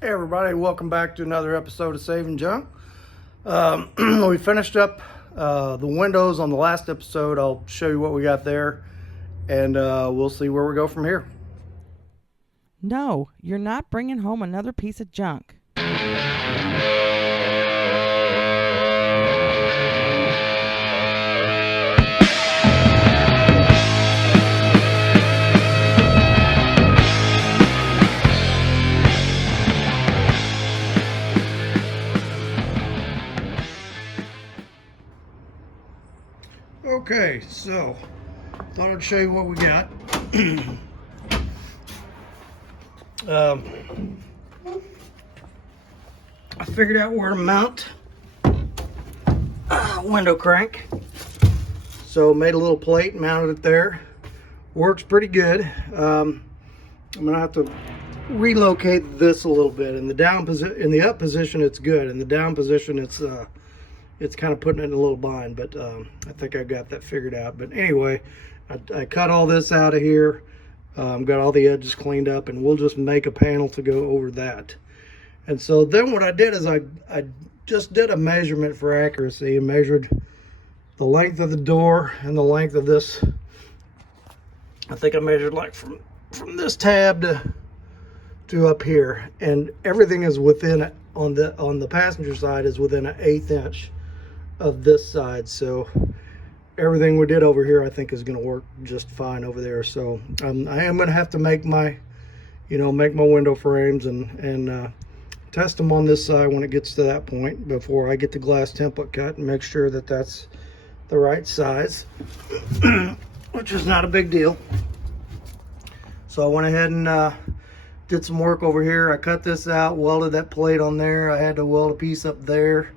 Hey everybody, welcome back to another episode of Saving Junk. We finished up the windows on the last episode. I'll show you what we got there, and we'll see where we go from here. No, you're not bringing home another piece of junk. Okay, so thought I'd show you what we got. I figured out where to mount window crank. So made a little plate, mounted it there. Works pretty good. I'm gonna have to relocate this a little bit. In the up position, it's good. In the down position, it's kind of putting it in a little bind. But I think I got that figured out. But anyway, I cut all this out of here. Got all the edges cleaned up, and we'll just make a panel to go over that. And so then what I did is I just did a measurement for accuracy and measured the length of the door and the length of this. I think I measured like from this tab to up here, and everything is within, on the passenger side is within an 1/8 inch of this side. So everything we did over here I think is going to work just fine over there. So I am going to have to make my window frames and test them on this side when it gets to that point before I get the glass template cut and make sure that that's the right size, which is not a big deal. So I went ahead and did some work over here. I cut this out, welded that plate on there. I had to weld a piece up there,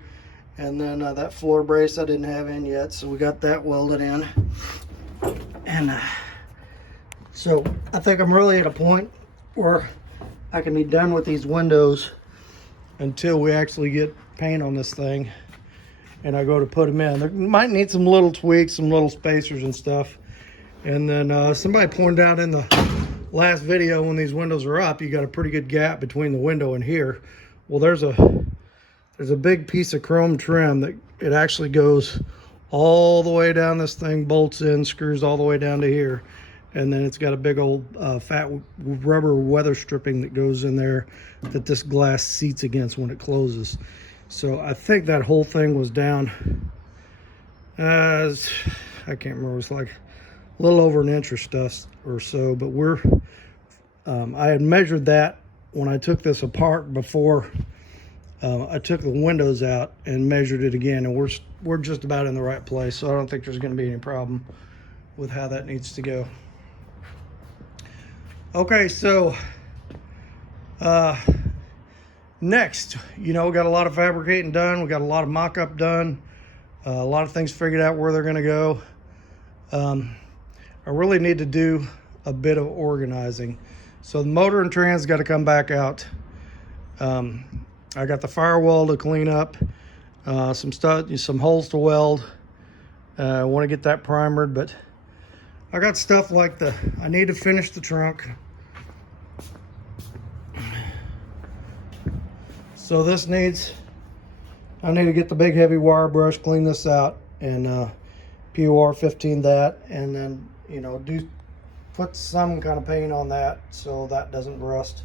and then that floor brace I didn't have in yet, so we got that welded in. And so I think I'm really at a point where I can be done with these windows until we actually get paint on this thing and I go to put them in. They might need some little tweaks, some little spacers and stuff. And then somebody pointed out in the last video, when these windows are up, you got a pretty good gap between the window and here. Well, there's a big piece of chrome trim that it actually goes all the way down this thing, bolts in, screws all the way down to here. And then it's got a big old fat rubber weather stripping that goes in there that this glass seats against when it closes. So I think that whole thing was down, I can't remember, it was like a little over 1 inch or so, but I had measured that when I took this apart before I took the windows out and measured it again, and we're just about in the right place. So I don't think there's going to be any problem with how that needs to go. Okay, so next, we got a lot of fabricating done. We got a lot of mock-up done. A lot of things figured out where they're going to go. I really need to do a bit of organizing. So the motor and trans got to come back out. I got the firewall to clean up, some stuff, some holes to weld. I want to get that primered, but I got stuff like I need to finish the trunk. So I need to get the big heavy wire brush, clean this out, and PUR 15 that, and then put some kind of paint on that so that doesn't rust.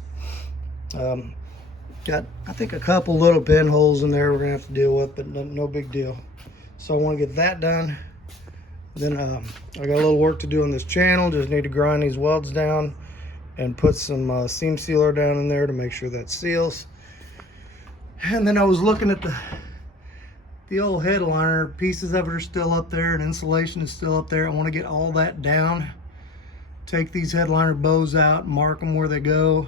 Got, I think, a couple little pinholes in there we're gonna have to deal with, but no big deal. So I want to get that done. Then I got a little work to do on this channel. Just need to grind these welds down and put some seam sealer down in there to make sure that seals. And then I was looking at the old headliner. Pieces of it are still up there, and insulation is still up there. I want to get all that down, take these headliner bows out, mark them where they go,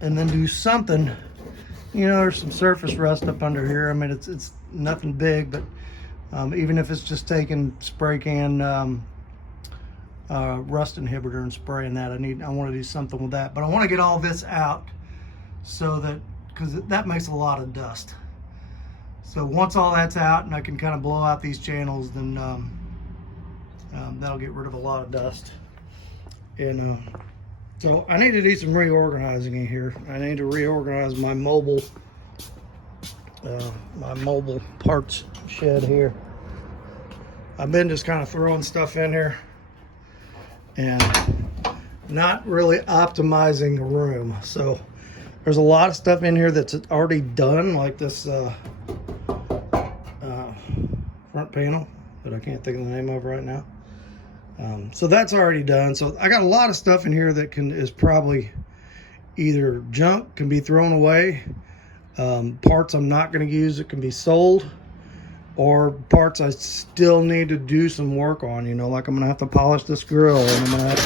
and then do something. There's some surface rust up under here. I mean, it's nothing big, but even if it's just taking spray can rust inhibitor and spraying that, I want to do something with that. But I want to get all this out, so that, because that makes a lot of dust. So once all that's out and I can kind of blow out these channels, then that'll get rid of a lot of dust. And So I need to do some reorganizing in here. I need to reorganize my mobile parts shed here. I've been just kind of throwing stuff in here and not really optimizing the room. So there's a lot of stuff in here that's already done, like this front panel that I can't think of the name of right now. So that's already done. So I got a lot of stuff in here that is probably either junk, can be thrown away, parts I'm not going to use that can be sold, or parts I still need to do some work on. You know, like I'm going to have to polish this grill, and I'm going to have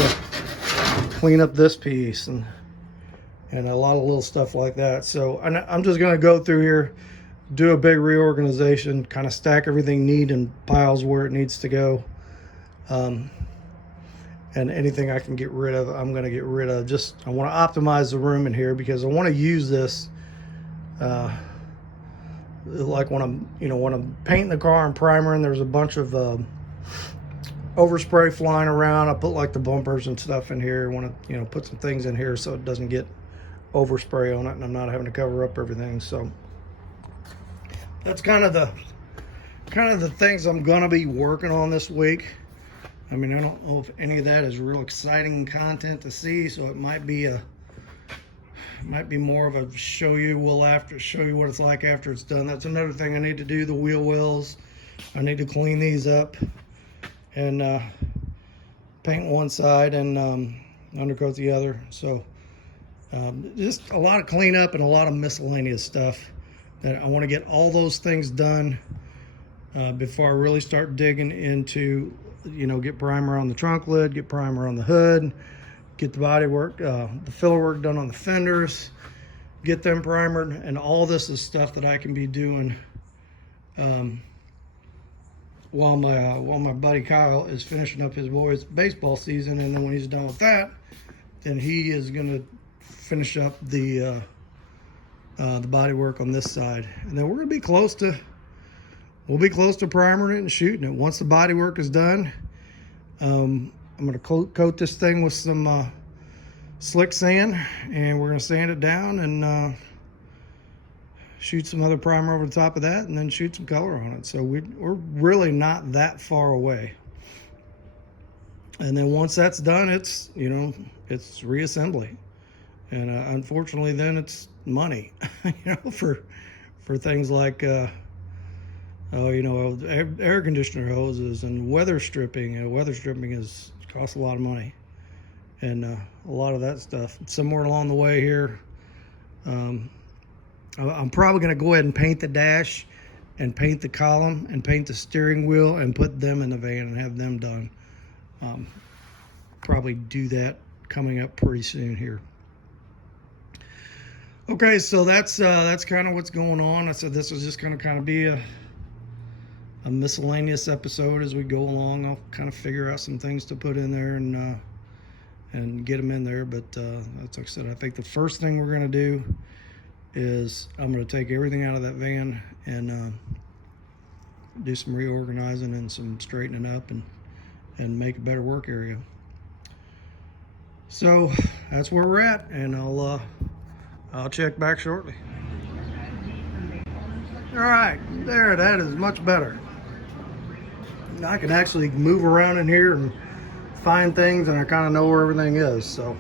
to clean up this piece, and a lot of little stuff like that. So I'm just going to go through here, do a big reorganization, kind of stack everything neat in piles where it needs to go. And anything I can get rid of, I'm going to get rid of. Just, I want to optimize the room in here because I want to use this like when I'm painting the car and primering, there's a bunch of overspray flying around. I put like the bumpers and stuff in here. I want to, put some things in here so it doesn't get overspray on it and I'm not having to cover up everything. So that's kind of the things I'm going to be working on this week. I mean, I don't know if any of that is real exciting content to see, so it might be more of a show you what it's like after it's done. That's another thing I need to do, the wheel wells. I need to clean these up and paint one side and undercoat the other. So just a lot of cleanup and a lot of miscellaneous stuff that I want to get all those things done before I really start digging into, get primer on the trunk lid, get primer on the hood, get the body work, the filler work done on the fenders, get them primered, and all this is stuff that I can be doing while my buddy Kyle is finishing up his boys' baseball season. And then when he's done with that, then he is gonna finish up the body work on this side, and then we'll be close to primering it and shooting it. Once the body work is done, I'm going to coat this thing with some slick sand, and we're going to sand it down and shoot some other primer over the top of that, and then shoot some color on it. So we're really not that far away. And then once that's done, it's reassembly, and unfortunately then it's money for things like air conditioner hoses and weather stripping. Weather stripping costs a lot of money, and a lot of that stuff. Somewhere along the way here, I'm probably going to go ahead and paint the dash and paint the column and paint the steering wheel and put them in the van and have them done. Probably do that coming up pretty soon here. Okay, so that's kind of what's going on. I said this was just going to kind of be a miscellaneous episode as we go along. I'll kind of figure out some things to put in there and get them in there. But that's like I said, I think the first thing we're going to do is I'm going to take everything out of that van and do some reorganizing and some straightening up and make a better work area. So that's where we're at, and I'll check back shortly. All right, there, that is much better. I can actually move around in here and find things, and I kind of know where everything is. So,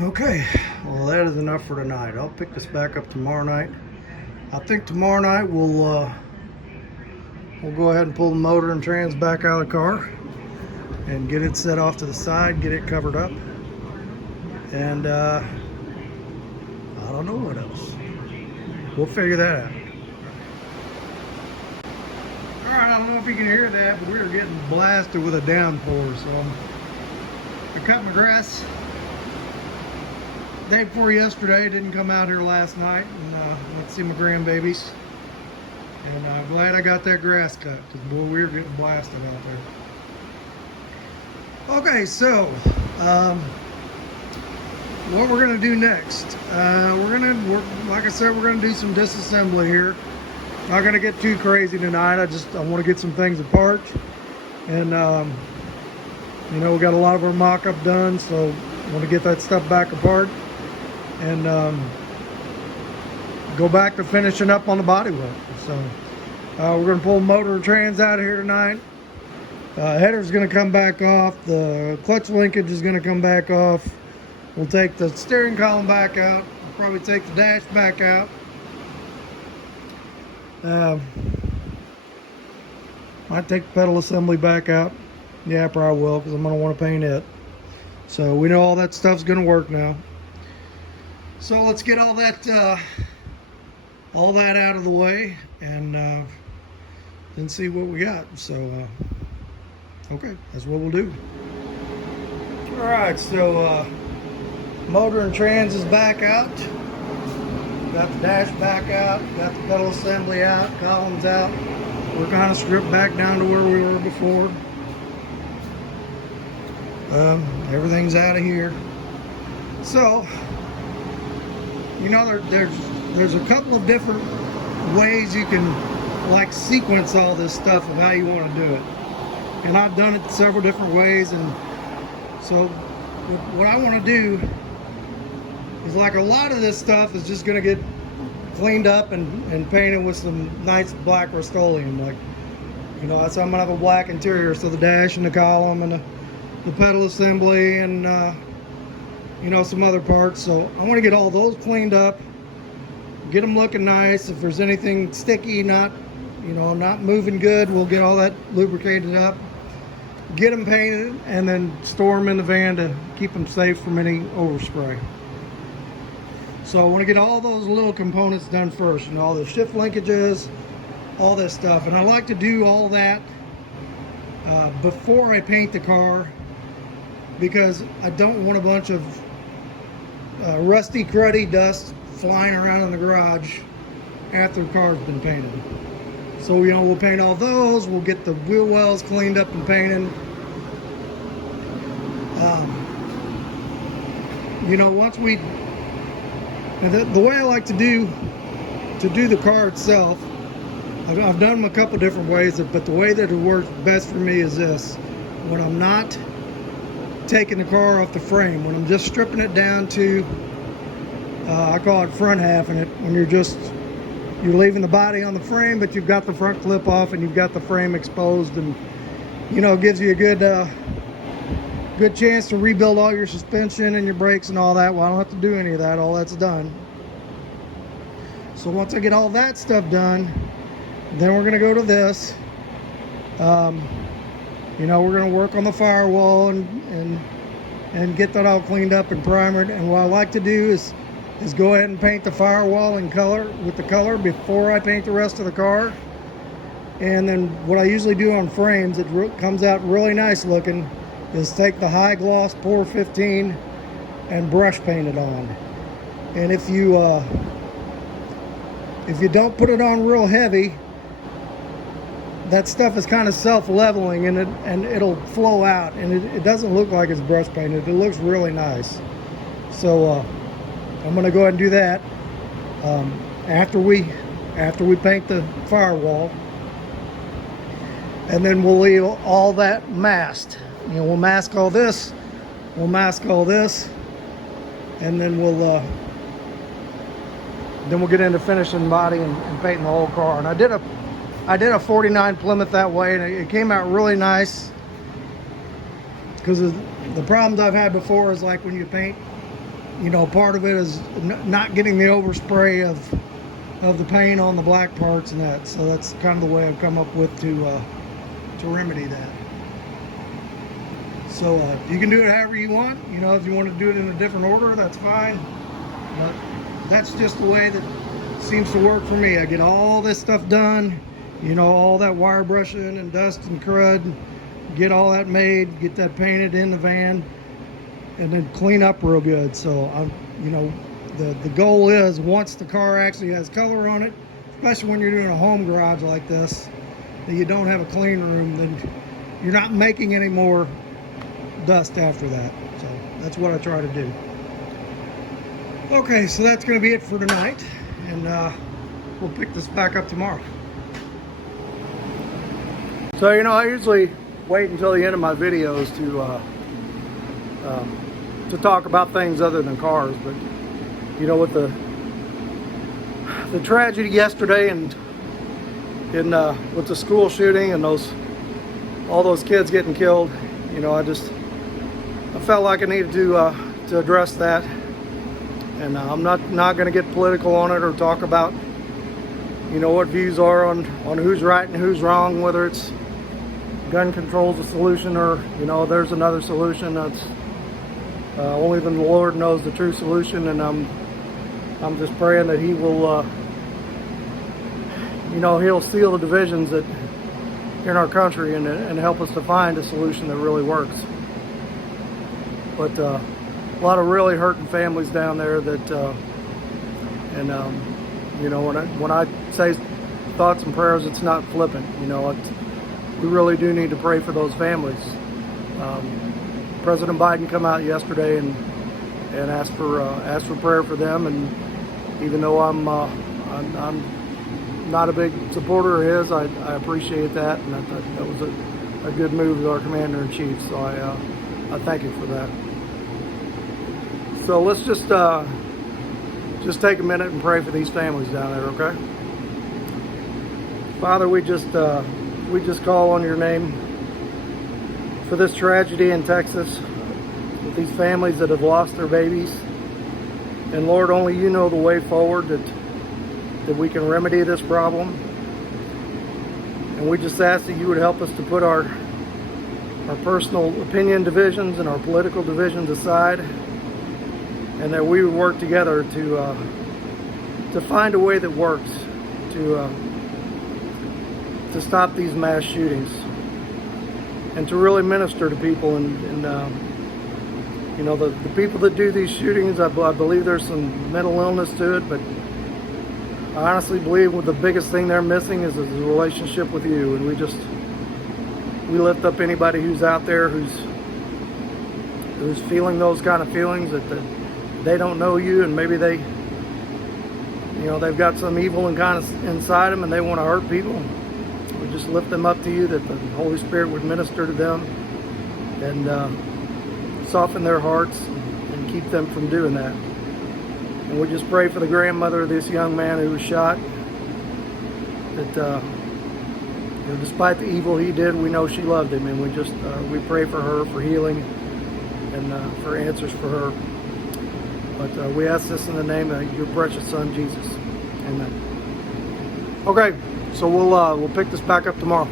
okay, well, that is enough for tonight. I'll pick this back up tomorrow night. I think tomorrow night we'll go ahead and pull the motor and trans back out of the car and get it set off to the side, get it covered up, and I don't know what else. We'll figure that out. All right, I don't know if you can hear that, but we're getting blasted with a downpour. So I cut my grass day before yesterday. Didn't come out here last night and went to see my grandbabies. And I'm glad I got that grass cut, because boy, we were getting blasted out there. Okay, so what we're gonna do next? Like I said, we're gonna do some disassembly here. Not gonna get too crazy tonight. I want to get some things apart, and You know, we got a lot of our mock-up done, so I want to get that stuff back apart and go back to finishing up on the bodywork. So we're going to pull motor and trans out of here tonight. Header's going to come back off. The clutch linkage is going to come back off. We'll take the steering column back out. We'll probably take the dash back out. Might take the pedal assembly back out. Yeah, I probably will, because I'm going to want to paint it. So we know all that stuff's going to work now. So let's get all that out of the way and then see what we got. So okay, that's what we'll do. All right, so motor and trans is back out. Got the dash back out. Got the pedal assembly out. Columns out. We're kind of stripped back down to where we were before. Everything's out of here. So, you know, there's a couple of different ways you can like sequence all this stuff of how you want to do it. And I've done it several different ways, and so what I want to do is, like, a lot of this stuff is just going to get cleaned up and painted with some nice black Rust-Oleum. Like, you know, so I'm going to have a black interior, so the dash and the column and the pedal assembly and you know, some other parts. So I want to get all those cleaned up, get them looking nice. If there's anything sticky, not moving good, we'll get all that lubricated up, get them painted, and then store them in the van to keep them safe from any overspray. So I want to get all those little components done first, you know, all the shift linkages, all this stuff. And I like to do all that before I paint the car, because I don't want a bunch of rusty, cruddy dust flying around in the garage after the car's been painted. So, you know, we'll paint all those. We'll get the wheel wells cleaned up and painted. You know, once we, the way I like to do the car itself, I've done them a couple different ways, but the way that it works best for me is this: when I'm not taking the car off the frame, when I'm just stripping it down to, I call it front half, and when you're leaving the body on the frame, but you've got the front clip off and you've got the frame exposed, and you know, it gives you a good chance to rebuild all your suspension and your brakes and all that. Well, I don't have to do any of that. All that's done. So once I get all that stuff done, then we're gonna go to this. You know, we're going to work on the firewall and get that all cleaned up and primered. And what I like to do is go ahead and paint the firewall in color, with the color, before I paint the rest of the car. And then what I usually do on frames, it comes out really nice looking, is take the high gloss Pour 15 and brush paint it on. And if you don't put it on real heavy, that stuff is kind of self-leveling, and it'll flow out, and it doesn't look like it's brush painted. It looks really nice. So I'm going to go ahead and do that after we paint the firewall, and then we'll leave all that masked. You know, we'll mask all this, and then we'll get into finishing the body and painting the whole car. And I did a 49 Plymouth that way, and it came out really nice, because the problems I've had before is, like, when you paint, you know, part of it is not getting the overspray of the paint on the black parts and that. So that's kind of the way I've come up with to remedy that. So you can do it however you want. You know, if you want to do it in a different order, that's fine. But that's just the way that seems to work for me. I get all this stuff done. You know, all that wire brushing and dust and crud, get all that made, get that painted in the van, and then clean up real good. So you know, the goal is, once the car actually has color on it, especially when you're doing a home garage like this, that you don't have a clean room, then you're not making any more dust after that. So that's what I try to do. Okay, so that's going to be it for tonight, and we'll pick this back up tomorrow. So, you know, I usually wait until the end of my videos to talk about things other than cars. But you know, with the tragedy yesterday and with the school shooting and all those kids getting killed, you know, I felt like I needed to address that. And I'm not going to get political on it or talk about, you know, what views are on who's right and who's wrong, whether it's gun control's the solution or, you know, there's another solution. That's only the Lord knows the true solution. And I'm just praying that He will, you know, He'll seal the divisions that in our country and help us to find a solution that really works. But a lot of really hurting families down there that, you know, when I say thoughts and prayers, it's not flippant. You know, we really do need to pray for those families. President Biden come out yesterday and asked for prayer for them. And even though I'm not a big supporter of his, I appreciate that, and I thought that was a good move with our Commander-in-Chief. So I thank you for that. So let's just take a minute and pray for these families down there, okay? Father, we just call on your name for this tragedy in Texas with these families that have lost their babies. And Lord, only you know the way forward that we can remedy this problem. And we just ask that you would help us to put our personal opinion divisions and our political divisions aside, and that we would work together to find a way that works to stop these mass shootings and to really minister to people. And you know, the people that do these shootings, I believe there's some mental illness to it, but I honestly believe the biggest thing they're missing is a relationship with you. And we lift up anybody who's out there who's feeling those kind of feelings, that they don't know you, and maybe they've got some evil and kind of inside them and they want to hurt people. We just lift them up to you, that the Holy Spirit would minister to them and soften their hearts and keep them from doing that. And we just pray for the grandmother of this young man who was shot, that you know, despite the evil he did, we know she loved him, and we pray for her, for healing and for answers for her. But we ask this in the name of your precious Son, Jesus. Amen. Okay, so we'll pick this back up tomorrow.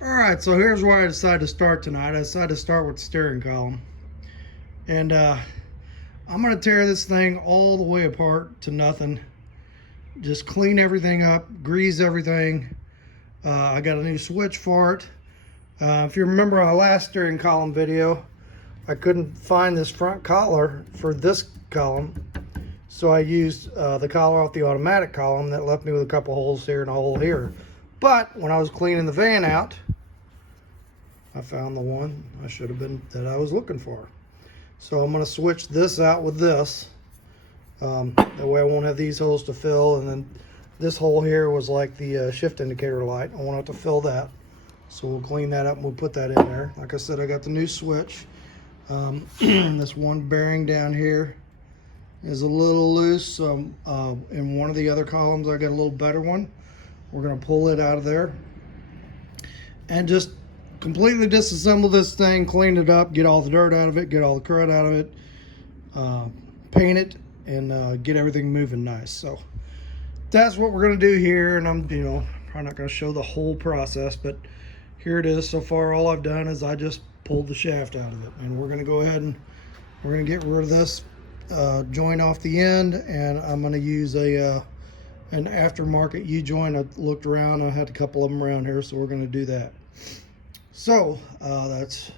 All right, so here's where I decided to start tonight. I decided to start with the steering column. And I'm going to tear this thing all the way apart to nothing. Just clean everything up, grease everything. I got a new switch for it. If you remember our last steering column video, I couldn't find this front collar for this column. So I used the collar off the automatic column. That left me with a couple holes here and a hole here. But when I was cleaning the van out, I found the one that I was looking for. So I'm going to switch this out with this. That way I won't have these holes to fill. And then this hole here was like the shift indicator light. I won't have to fill that. So we'll clean that up and we'll put that in there. Like I said, I got the new switch. This one bearing down here is a little loose. So in one of the other columns, I got a little better one. We're going to pull it out of there and just completely disassemble this thing, clean it up, get all the dirt out of it, get all the crud out of it, paint it, and get everything moving nice. So that's what we're going to do here. And I'm, probably not going to show the whole process, but here it is. So far, all I've done is I just pulled the shaft out of it, and we're going to go ahead and we're going to get rid of this joint off the end, and I'm going to use an aftermarket U-joint. I looked around, I had a couple of them around here, so we're going to do that. So that's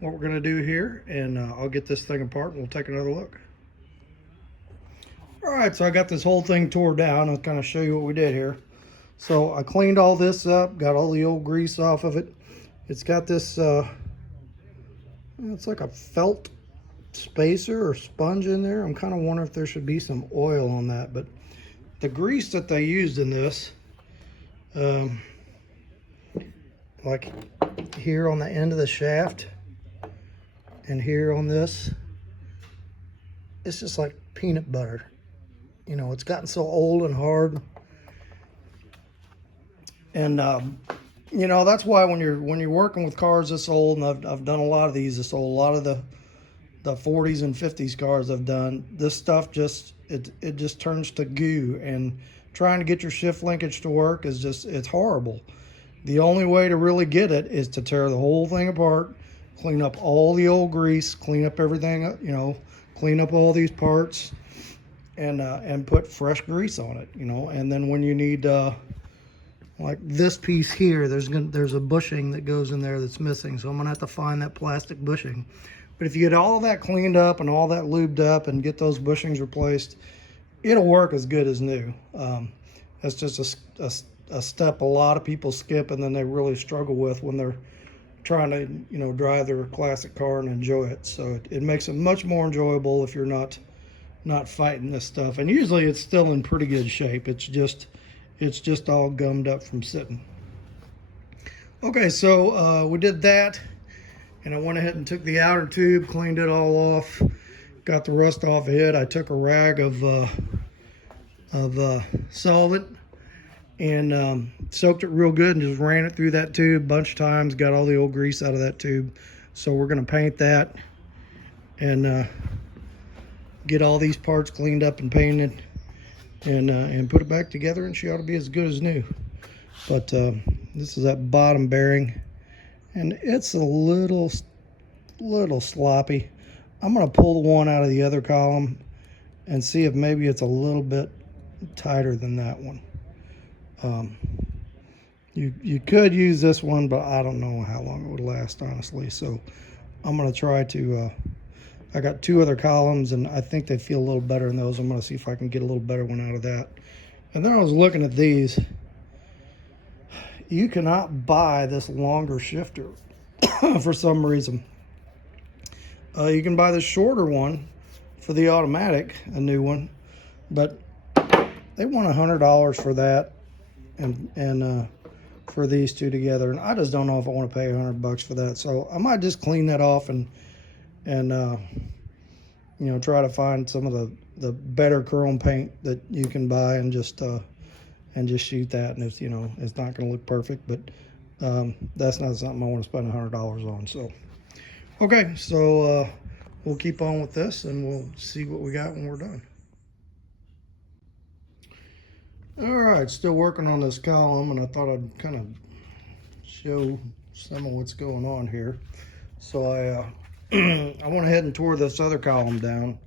what we're going to do here, and I'll get this thing apart and we'll take another look. All right, so I got this whole thing tore down. I'll kind of show you what we did here. So I cleaned all this up, got all the old grease off of it. It's got this, it's like a felt spacer or sponge in there. I'm kind of wondering if there should be some oil on that, but the grease that they used in this, like here on the end of the shaft and here on this, it's just like peanut butter. You know, it's gotten so old and hard. And you know, that's why when you're working with cars this old, and I've done a lot of these this old, a lot of the 40s and 50s cars I've done, this stuff just it just turns to goo, and trying to get your shift linkage to work is just, it's horrible. The only way to really get it is to tear the whole thing apart, clean up all the old grease, clean up everything, you know, clean up all these parts, and put fresh grease on it, you know. And then when you need like this piece here, there's a bushing that goes in there that's missing, so I'm gonna have to find that plastic bushing. But if you get all that cleaned up and all that lubed up and get those bushings replaced, it'll work as good as new. That's just a step a lot of people skip, and then they really struggle with when they're trying to, you know, drive their classic car and enjoy it. So it makes it much more enjoyable if you're not fighting this stuff. And usually it's still in pretty good shape. It's just all gummed up from sitting. Okay, so we did that, and I went ahead and took the outer tube, cleaned it all off, got the rust off it. I took a rag of solvent and soaked it real good and just ran it through that tube a bunch of times, got all the old grease out of that tube. So we're going to paint that and get all these parts cleaned up and painted, and put it back together, and she ought to be as good as new. But this is that bottom bearing, and it's a little sloppy. I'm going to pull the one out of the other column and see if maybe it's a little bit tighter than that one. You could use this one, but I don't know how long it would last, honestly. So I'm going to try to, I got two other columns, and I think they feel a little better in those. I'm going to see if I can get a little better one out of that. And then I was looking at these. You cannot buy this longer shifter for some reason. You can buy the shorter one for the automatic, a new one, but they want $100 for that, and for these two together, and I just don't know if I want to pay $100 for that. So I might just clean that off and you know, try to find some of the better chrome paint that you can buy, and just shoot that. And it's, you know, it's not going to look perfect, but that's not something I want to spend $100 on. So okay, so we'll keep on with this, and we'll see what we got when we're done. All right, still working on this column, and I thought I'd kind of show some of what's going on here. So I went ahead and tore this other column down,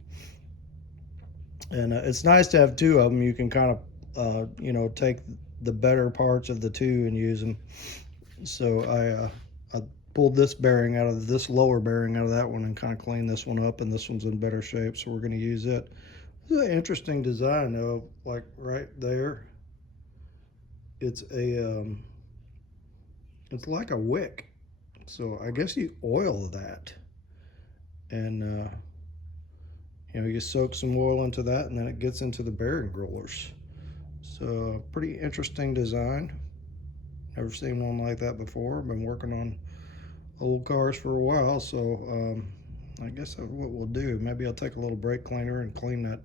and it's nice to have two of them. You can kind of you know, take the better parts of the two and use them. So I pulled this bearing out of this lower bearing out of that one, and kind of cleaned this one up, and this one's in better shape, so we're going to use it. This is an interesting design though, like right there. It's it's like a wick. So I guess you oil that, and you know, you soak some oil into that, and then it gets into the bearing rollers. So pretty interesting design. Never seen one like that before. Been working on old cars for a while, so I guess what we'll do, maybe I'll take a little brake cleaner and clean that,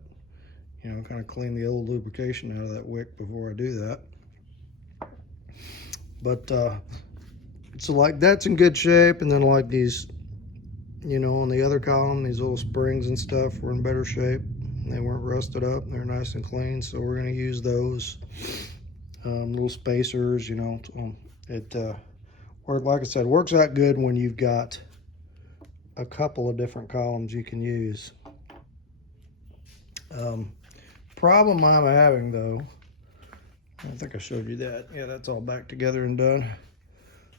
you know, kind of clean the old lubrication out of that wick before I do that. But so like that's in good shape, and then like these, you know, on the other column, these little springs and stuff were in better shape. They weren't rusted up, they're nice and clean, so we're going to use those little spacers, you know. It like I said, works out good when you've got a couple of different columns you can use. Problem I'm having though, I think I showed you that. Yeah, that's all back together and done.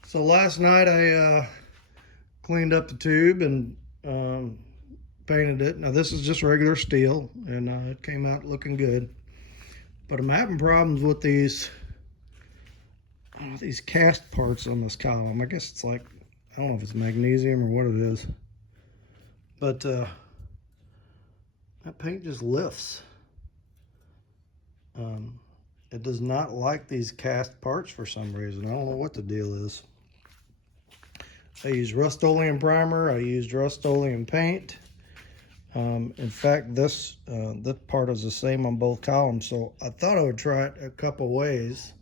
So last night I cleaned up the tube and painted it. Now this is just regular steel, and it came out looking good. But I'm having problems with these cast parts on this column. I guess it's like, I don't know if it's magnesium or what it is, but that paint just lifts. It does not like these cast parts for some reason. I don't know what the deal is. I used Rust-Oleum primer. I used Rust-Oleum paint. In fact, this part is the same on both columns, so I thought I would try it a couple ways.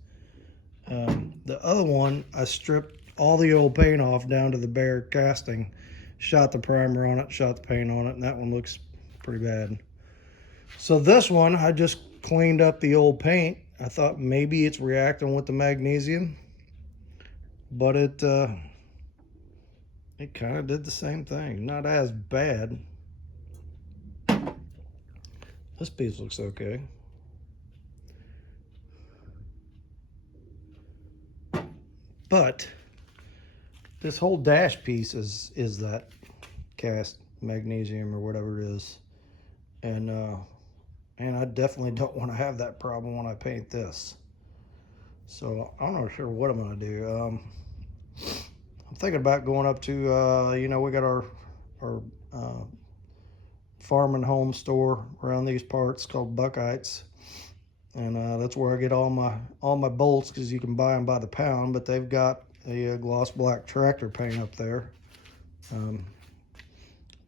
The other one, I stripped all the old paint off down to the bare casting, shot the primer on it, shot the paint on it, and that one looks pretty bad. So this one, I just cleaned up the old paint. I thought maybe it's reacting with the magnesium, but it kind of did the same thing. Not as bad. This piece looks okay. But this whole dash piece is that cast magnesium or whatever it is. And I definitely don't want to have that problem when I paint this. So I'm not sure what I'm gonna do. I'm thinking about going up to, you know, we got our farm and home store around these parts called Buckeyes, and that's where I get all my bolts, because you can buy them by the pound, but they've got a gloss black tractor paint up there.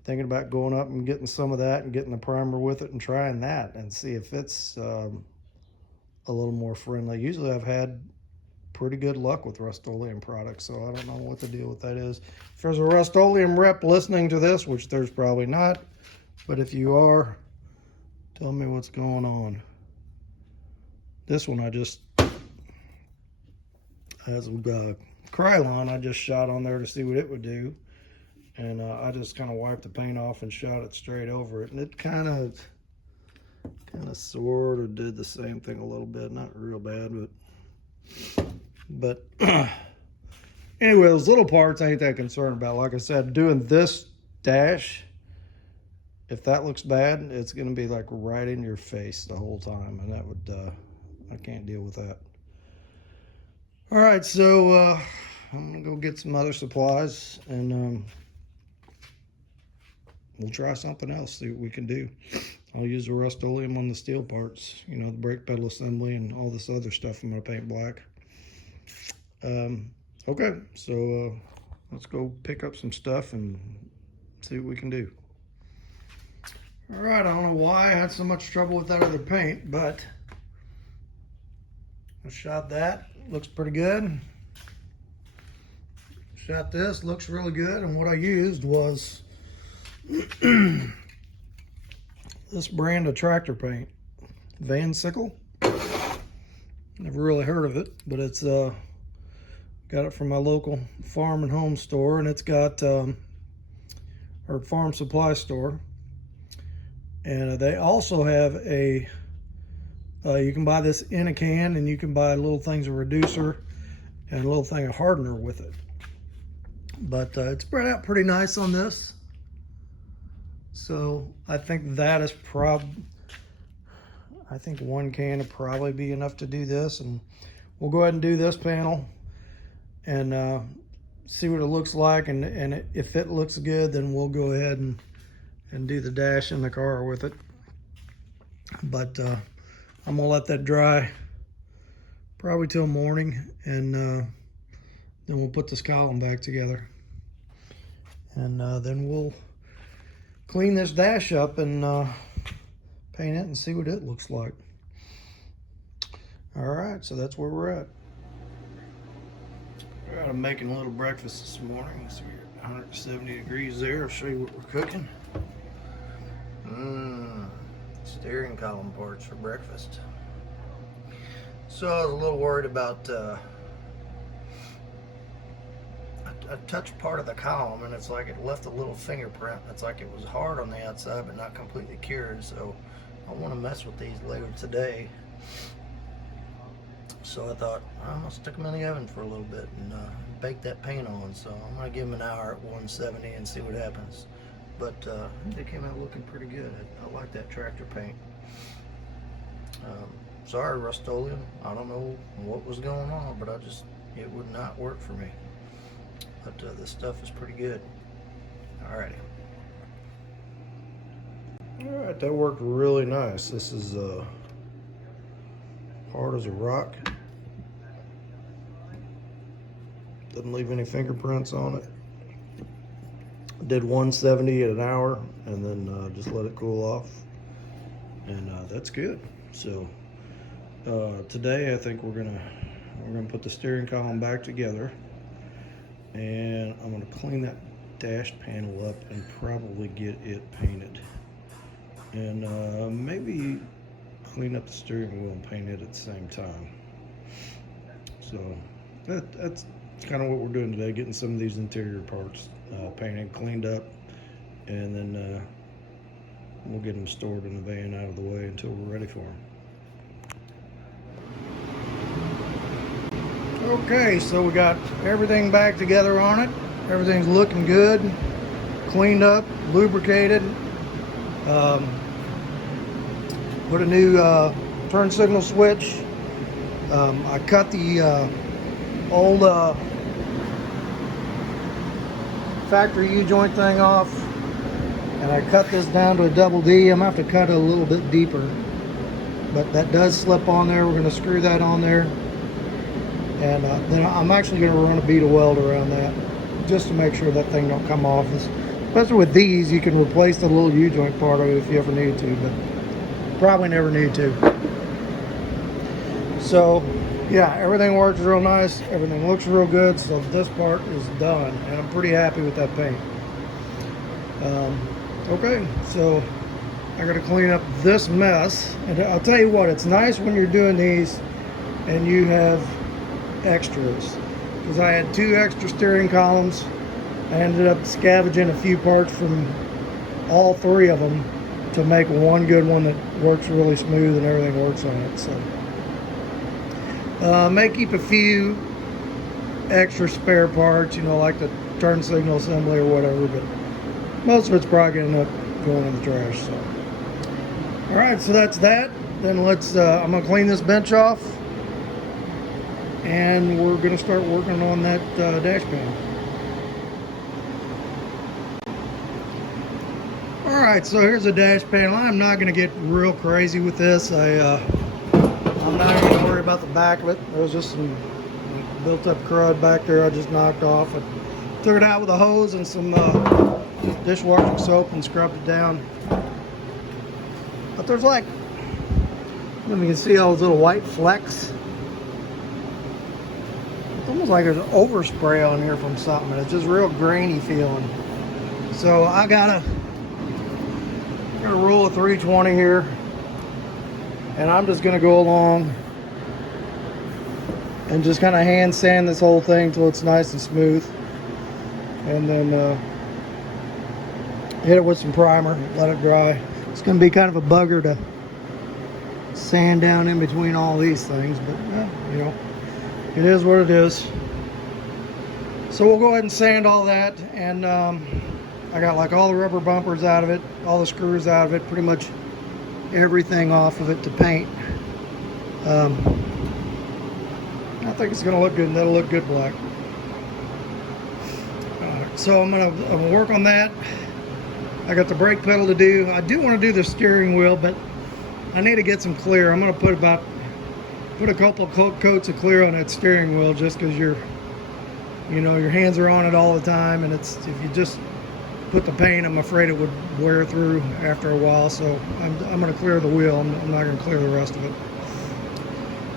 Thinking about going up and getting some of that and getting the primer with it and trying that and see if it's a little more friendly. Usually I've had pretty good luck with Rust-Oleum products, so I don't know what the deal with that is. If there's a Rust-Oleum rep listening to this, which there's probably not, but if you are, tell me what's going on. This one I just, as Krylon, I just shot on there to see what it would do. And I just kind of wiped the paint off and shot it straight over it. And it kind of sort of did the same thing a little bit. Not real bad, but anyway, those little parts I ain't that concerned about. Like I said, doing this dash, if that looks bad, it's going to be like right in your face the whole time. And that would, I can't deal with that. All right, so I'm going to go get some other supplies, and we'll try something else, see what we can do. I'll use the Rust-Oleum on the steel parts, you know, the brake pedal assembly and all this other stuff I'm going to paint black. Okay, so let's go pick up some stuff and see what we can do. All right, I don't know why I had so much trouble with that other paint, but I shot that, looks pretty good. Shot this, looks really good, and what I used was this brand of tractor paint, Van Sickle. Never really heard of it, but it's got it from my local farm and home store, and it's got or farm supply store, and they also have a you can buy this in a can, and you can buy little things of reducer and a little thing of hardener with it. But it's spread out pretty nice on this. So I think that is I think one can would probably be enough to do this, and we'll go ahead and do this panel and see what it looks like, and if it looks good, then we'll go ahead and do the dash in the car with it. But I'm gonna let that dry probably till morning, and then we'll put this column back together, and then we'll clean this dash up and paint it and see what it looks like. All right, so that's where we're at. All right, I'm making a little breakfast this morning. So we're at 170 degrees there. I'll show you what we're cooking. Steering column parts for breakfast. So I was a little worried about I touched part of the column, and it's like it left a little fingerprint. It's like it was hard on the outside but not completely cured, so I want to mess with these later today. So I thought, I'm gonna stick them in the oven for a little bit and bake that paint on. So I'm gonna give them an hour at 170 and see what happens. But they came out looking pretty good. I like that tractor paint. Sorry, Rust-Oleum, I don't know what was going on, but it would not work for me. But this stuff is pretty good. Alrighty. Alright, that worked really nice. This is hard as a rock. Doesn't leave any fingerprints on it. Did 170 at an hour, and then just let it cool off, and that's good. So today I think we're gonna put the steering column back together, and I'm gonna clean that dash panel up and probably get it painted, and maybe clean up the steering wheel and paint it at the same time. So that's kind of what we're doing today, getting some of these interior parts painted, cleaned up, and then we'll get them stored in the van out of the way until we're ready for them. Okay, so we got everything back together on it. Everything's looking good, cleaned up, lubricated. Put a new turn signal switch. I cut the old factory U-joint thing off, and I cut this down to a double D. I'm gonna have to cut it a little bit deeper, but that does slip on there. We're gonna screw that on there, and then I'm actually gonna run a bead of weld around that just to make sure that thing don't come off. Especially with these, you can replace the little U-joint part of it if you ever need to, but probably never need to. So yeah, everything works real nice, everything looks real good, so this part is done, and I'm pretty happy with that paint. Okay, so I gotta clean up this mess, and I'll tell you what, it's nice when you're doing these and you have extras, because I had 2 extra steering columns. I ended up scavenging a few parts from all 3 of them to make one good one that works really smooth and everything works on it. So may keep a few extra spare parts, you know, like the turn signal assembly or whatever, but most of it's probably gonna end up going in the trash. So all right, so that's that. Then let's I'm gonna clean this bench off, and we're gonna start working on that dash panel. Alright, so here's the dash panel. I'm not going to get real crazy with this. I'm not going to worry about the back of it. There was just some built up crud back there I just knocked off. I took it out with a hose and some dishwashing soap and scrubbed it down. But there's like, you can see all those little white flecks. It's almost like there's an overspray on here from something. It's just real grainy feeling. So I got a roll of 320 here, and I'm just going to go along and just kind of hand sand this whole thing till it's nice and smooth, and then hit it with some primer, let it dry. It's going to be kind of a bugger to sand down in between all these things, but you know, it is what it is. So we'll go ahead and sand all that, and I got like all the rubber bumpers out of it, all the screws out of it, pretty much everything off of it to paint. I think it's going to look good, and that'll look good black. So I'm gonna work on that. I got the brake pedal to do. I do want to do the steering wheel, but I need to get some clear. I'm going to put a couple coats of clear on that steering wheel, just because your hands are on it all the time, and if you just put the paint, I'm afraid it would wear through after a while. So I'm going to clear the wheel. I'm not going to clear the rest of it.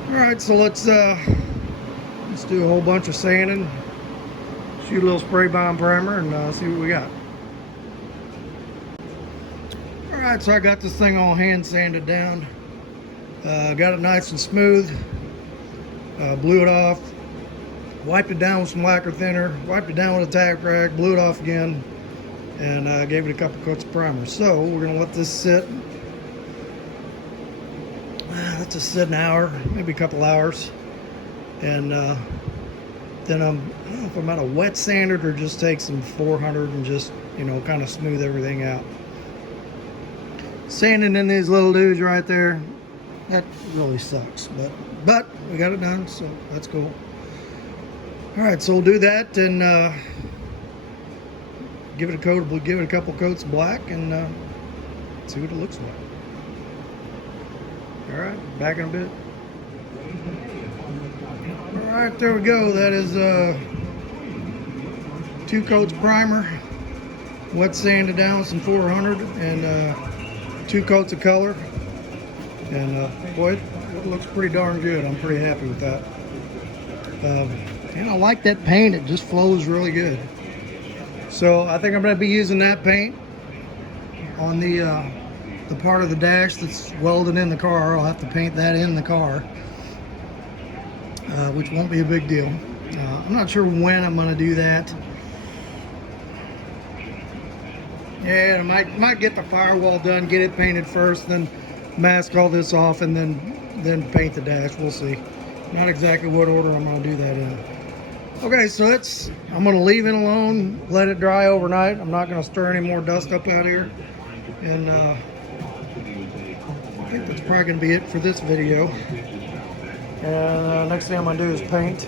All right, so let's do a whole bunch of sanding, shoot a little spray bomb primer, and see what we got. All right, so I got this thing all hand sanded down. Got it nice and smooth. Blew it off, wiped it down with some lacquer thinner, wiped it down with a tack rag, blew it off again, and gave it a couple coats of primer. So we're going to let this sit. Let this sit an hour, maybe a couple hours, and then I don't know if I'm out of wet sand it or just take some 400 and just kind of smooth everything out. Sanding in these little dudes right there, that really sucks, but we got it done, so that's cool. All right, so we'll do that and give it a coat. We'll give it a couple coats of black and see what it looks like. All right, back in a bit. All right, there we go. That is 2 coats primer. wet sanded down with some 400 and 2 coats of color. And boy, it looks pretty darn good. I'm pretty happy with that. And I like that paint. It just flows really good. So I think I'm going to be using that paint on the part of the dash that's welded in the car. I'll have to paint that in the car, which won't be a big deal. I'm not sure when I'm going to do that. Yeah, I might get the firewall done, get it painted first, then mask all this off, and then paint the dash. We'll see. Not exactly what order I'm going to do that in. Okay, so I'm going to leave it alone, let it dry overnight. I'm not going to stir any more dust up out here. And I think that's probably going to be it for this video. And next thing I'm going to do is paint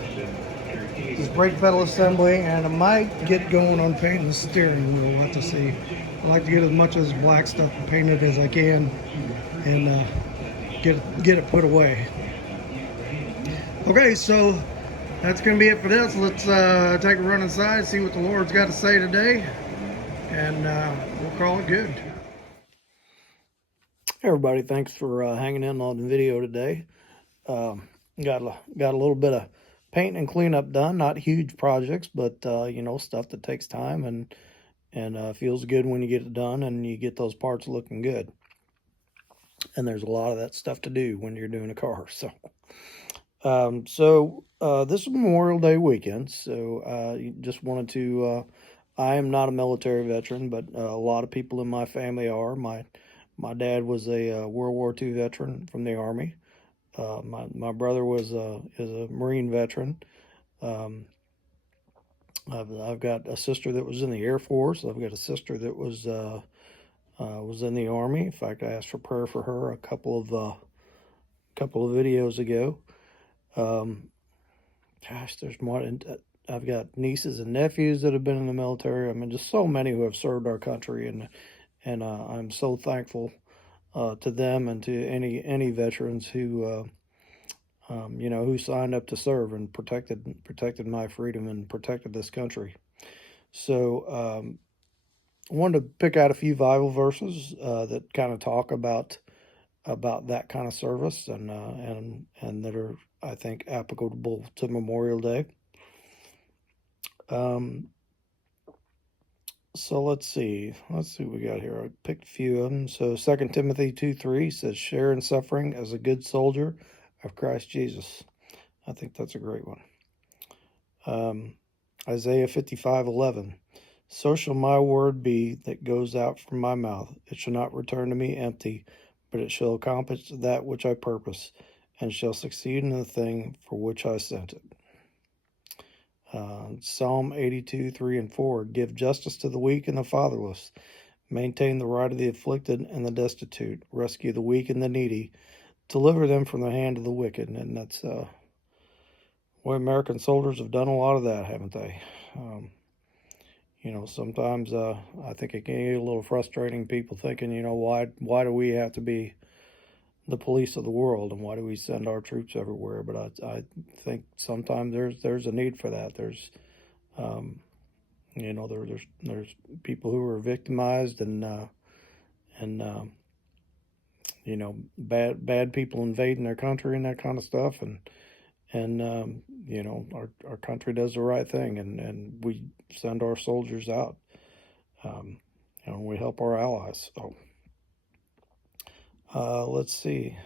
this brake pedal assembly, and I might get going on painting the steering wheel. We'll have to see. I like to get as much of this black stuff painted as I can and get it put away. Okay, so that's going to be it for this. Let's take a run inside, see what the Lord's got to say today, and we'll call it good. Hey everybody, thanks for hanging in on the video today. Got a little bit of paint and cleanup done. Not huge projects, but you know, stuff that takes time and feels good when you get it done and you get those parts looking good. And there's a lot of that stuff to do when you're doing a car. So this is Memorial Day weekend, so just wanted to, I am not a military veteran, but a lot of people in my family are. My dad was a World War II veteran from the Army. My brother is a Marine veteran. I've got a sister that was in the Air Force. I've got a sister that was in the Army. In fact, I asked for prayer for her a couple of videos ago. Gosh, there's more. I've got nieces and nephews that have been in the military. I mean, just so many who have served our country, and I'm so thankful to them and to any veterans who you know, who signed up to serve and protected my freedom and protected this country. So I wanted to pick out a few Bible verses that kind of talk about that kind of service and that are, I think, applicable to Memorial Day. So let's see what we got here. I picked a few of them. So 2 Timothy 2:3 says, share in suffering as a good soldier of Christ Jesus. I think that's a great one. Isaiah 55:11, so shall my word be that goes out from my mouth. It shall not return to me empty, but it shall accomplish that which I purpose, and shall succeed in the thing for which I sent it. Psalm 82:3 and 4, give justice to the weak and the fatherless, maintain the right of the afflicted and the destitute, rescue the weak and the needy, deliver them from the hand of the wicked. And that's well, American soldiers have done a lot of that, haven't they? You know, sometimes I think it can get a little frustrating, people thinking, you know, why do we have to be the police of the world, and why do we send our troops everywhere? But I think sometimes there's a need for that. There's you know, there's people who are victimized and you know, bad people invading their country and that kind of stuff, and you know, our country does the right thing, and we send our soldiers out. You know, we help our allies. So let's see.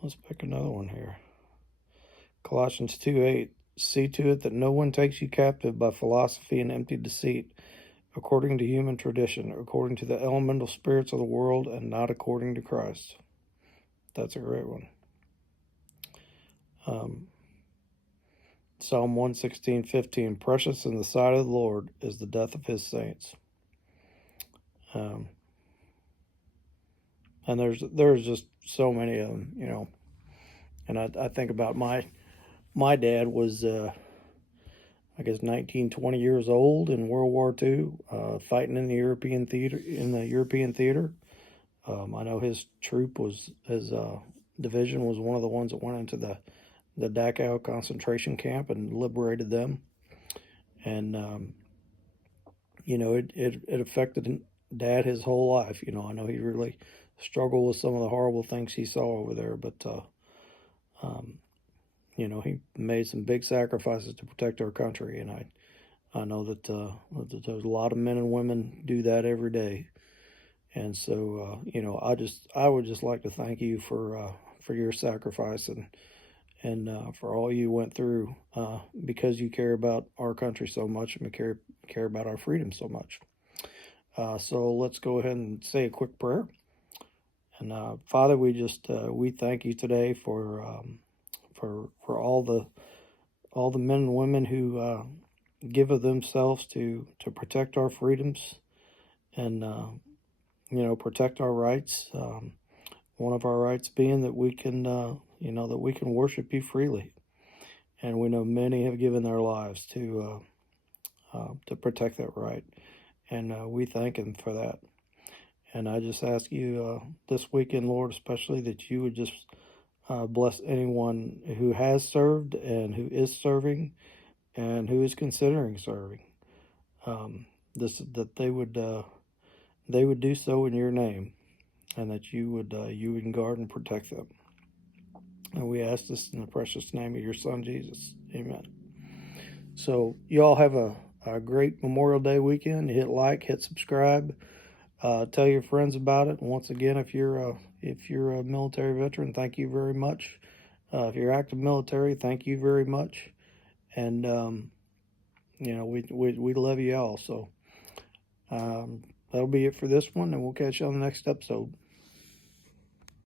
Let's pick another one here. Colossians 2:8. See to it that no one takes you captive by philosophy and empty deceit, according to human tradition, according to the elemental spirits of the world, and not according to Christ. That's a great one. Psalm 116:15. Precious in the sight of the Lord is the death of his saints. And there's just so many of them, you know. And I think about my dad was I guess 19, 20 years old in World War II, fighting in the European theater. I know his troop his division was one of the ones that went into the Dachau concentration camp and liberated them. And you know, it affected Dad his whole life. You know, I know he really struggled with some of the horrible things he saw over there, but um, you know, he made some big sacrifices to protect our country, and I know that there's a lot of men and women do that every day. And so, you know, I would just like to thank you for your sacrifice and for all you went through, because you care about our country so much and care about our freedom so much. So let's go ahead and say a quick prayer. And Father, we thank you today for all the men and women who give of themselves to protect our freedoms and you know, protect our rights. One of our rights being that we can you know, that we can worship you freely, and we know many have given their lives to protect that right, and we thank them for that. And I just ask you this weekend, Lord, especially that you would just bless anyone who has served and who is serving and who is considering serving. That they would do so in your name, and that you would guard and protect them. And we ask this in the precious name of your Son Jesus. Amen. So you all have a great Memorial Day weekend. Hit like, hit subscribe, tell your friends about it. And once again, if you're a military veteran, thank you very much. If you're active military, thank you very much. And you know, we love you all. So that'll be it for this one, and we'll catch you on the next episode.